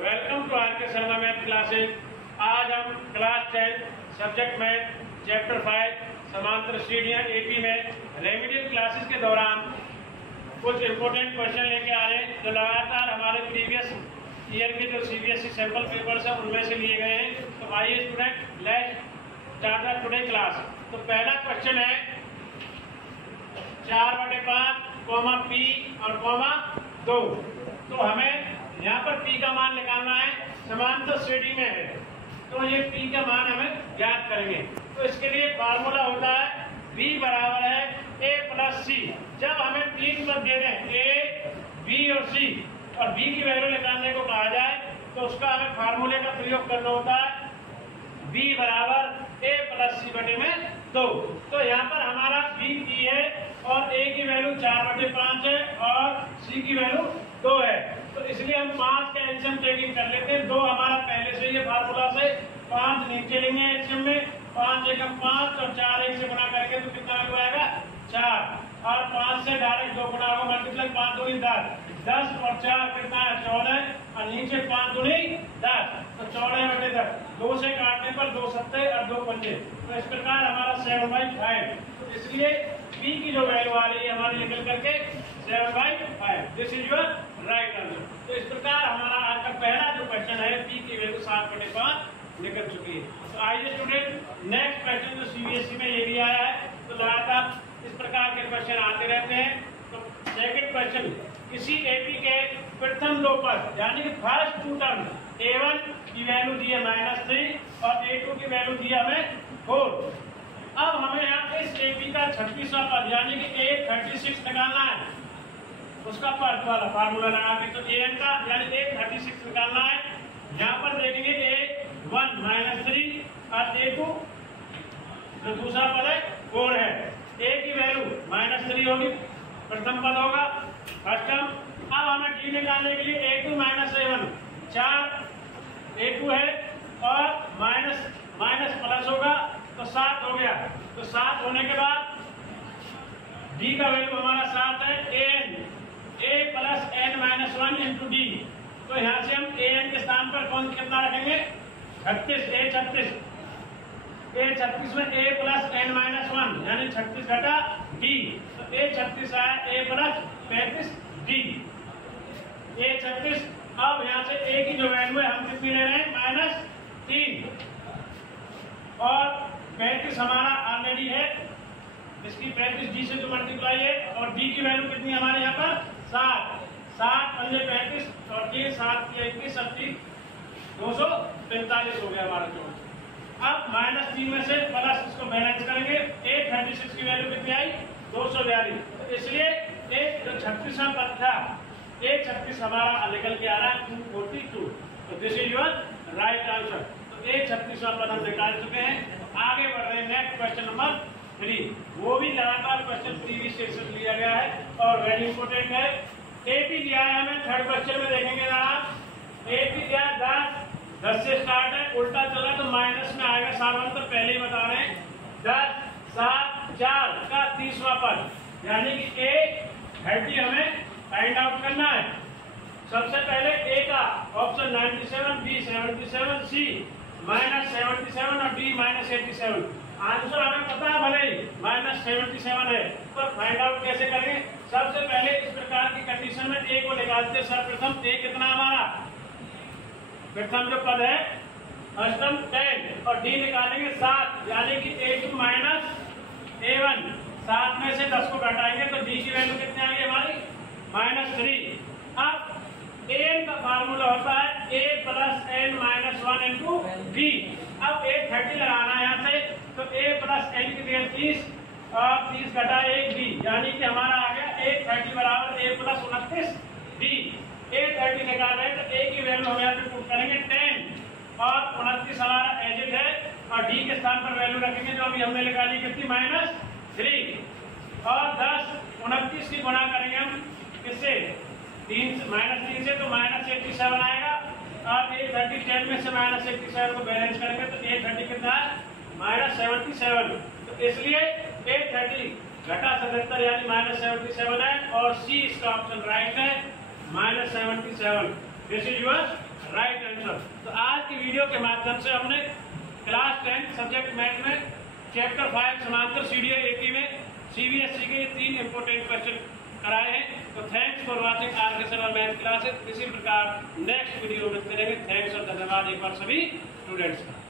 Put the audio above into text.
Welcome to are के Sharma math classes. आज हम क्लास 10 सब्जेक्ट मैथ चैप्टर 5 समांतर श्रेणियां एपी में रेमेडियल क्लासेस के दौरान कुछ इंपॉर्टेंट क्वेश्चन लेके आ रहे हैं जो लगातार हमारे प्रीवियस ईयर के जो सीबीएसई सैंपल पेपर्स हैं उनमें से लिए गए हैं। तो आइए student let's start the today class. तो पहला क्वेश्चन है 4/5 कॉमा पी और कॉमा 2। तो हमें यहाँ पर P का मान निकालना है, समांतर श्रेणी में है तो ये P का मान हमें ज्ञात करेंगे। तो इसके लिए फार्मूला होता है V बराबर है A प्लस C। जब हमें तीन पद दे दें A, B और C और B की वैल्यू निकालने को कहा जाए तो उसका हमें फार्मूले का प्रयोग करना होता है B बराबर A प्लस C बटे में 2। तो यहाँ पर हमारा B P है और A की वैल्यू 4/5 है और C की वैल्यू 2 है। तो इसलिए हम 5 का एलसीएम टेकिंग कर लेते हैं। 2 हमारा पहले से ही फार्मूला से 5 नीचे लेंगे एलसीएम में, 5 एकम 5 और 4 1 से गुणा करके तो कितना वैल्यू आएगा 4 और 5 से डायरेक्ट 2 गुणा होगा मल्टीप्लाई 5 दूनी 10 और 4 कितना है 14 और नीचे 5 दूनी 10 तो 14/10। 2 से काटने पर 2 सत्ते और 2 पंजे तो इस प्रकार हमारा 7/5। तो इसलिए P की जो वैल्यू आ रही है हमारी निकल करके 7/5। This is your right answer. तो इस प्रकार हमारा आज का पहला जो क्वेश्चन है P की वैल्यू 7/5 निकल चुकी है। तो आइए स्टूडेंट नेक्स्ट क्वेश्चन जो सीबीएसई में ये भी आया है तो लगातार इस प्रकार के क्वेश्चन आते रहते हैं। तो सेकंड क्वेश्चन, किसी एपी के प्रथम दो पद यानी कि फर्स्ट टू टर्म A1 की वैल्यू दी है -3 और A2 की वैल्यू दी है हमें 4। अब हमें यहाँ इस एपी का 36वां पद यानी कि 836 निकालना है, उसका पद वाला फार्मूला लगा के। तो an का यानी 836 निकालना है। यहाँ पर देखेंगे A1 -3 और A2 जो दूसरा पद है 4 है। A की वैल्यू -3 होगी, प्रथम पद होगा फर्स्ट टर्म। अब हमें D निकालने के लिए A2 A1 4 A2 है और माइनस प्लस होगा तो 7 हो गया। तो 7 होने के बाद D का वैल्यू हमारा 7 है। A plus n-1 into D। तो यहाँ से हम an के स्थान पर कौन कितना रखेंगे 36 A36 में A प्लस n-1 यानी 36 घटा D। तो A36 आया A प्लस 35 D A36। अब यहाँ से A की जो वैल्यू है हम कितनी ले रहे हैं -3 और 35 हमारा ऑलरेडी है, इसकी 35 D से जो मल्टीप्लाई है और D की वैल्यू कितनी हमारे यहाँ पर 7 पंजे 35 और 3 7 21 245 हो गया हमारा जोड़। अब -3 में से प्लस इसको बैलेंस करेंगे। 836 की वैल्यू कितनी आई 242। तो इसलिए एक जो 36वां पद था 836 हमारा निकल के आ रहा है 242। तो this is your right answer. तो 836वां पद हम निकाल चुके हैं। आगे बढ़ रहे हैं नेक्स्ट क्वेश्चन नंबर 3। वो भी लगातार क्वेश्चन प्रीवियस से लिया गया है और वेरी इंपोर्टेंट है। एपी दिया है हमें, थर्ड क्वेश्चन में देखेंगे आप एपी दिया 10 से स्टार्ट है, उल्टा चला तो माइनस में आएगा सारा। तो पहले ही बता रहे हैं 10 7 4 का 30वां पद यानी कि A30 हमें फाइंड आउट करना है। सबसे पहले A का ऑप्शन 97, B 77, C -77 और D -87। आंसर हमें पता है भले ही -77 है, तो फाइंड आउट कैसे करेंगे। सबसे पहले इस प्रकार की कंडीशन में A को निकालते हैं। सर्वप्रथम A कितना हमारा प्रथम जो पद है अष्टम 10 और D निकालेंगे 7 यानी कि A2 A1। 7 में से 10 को घटाएंगे तो D की वैल्यू कितनी आ गई हमारी -3। अब an का फार्मूला होता है A plus n-1 into D। अब 830 लगाना है यहाँ से तो A प्लस n की जगह 30 और 30 घटा 1 D यानी कि हमारा आ गया 830 बराबर A प्लस 29 D। 830 निकाल रहे हैं तो A की वैल्यू हम यहाँ पे पुट करेंगे 10 और 29 हमारा एजिट है और D के स्थान पर वैल्यू रखेंगे जो अभी हमने निकाली कितनी -3 और 10 29 की गुणा करेंगे हम किससे -3 से तो -87 आएगा और 830 10 में से -87 को बैलेंस करेंगे तो 830 कितना है -77। तो इसलिए 830 घटा 77 यानी -77 है और C इसका ऑप्शन राइट है -77। This is your right answer. तो आज की वीडियो के माध्यम से हमने क्लास 10 सब्जेक्ट मैथ में चैप्टर 5 समांतर सीढ़ियां AP में CBSE के 3 इंपोर्टेंट क्वेश्चन कराए हैं। तो थैंक्स फॉर वाचिंग आर के सरल मैथ क्लासेस। इसी प्रकार नेक्स्ट वीडियो में मिलते रहेंगे। थैंक्स और धन्यवाद एक बार सभी स्टूडेंट्स का।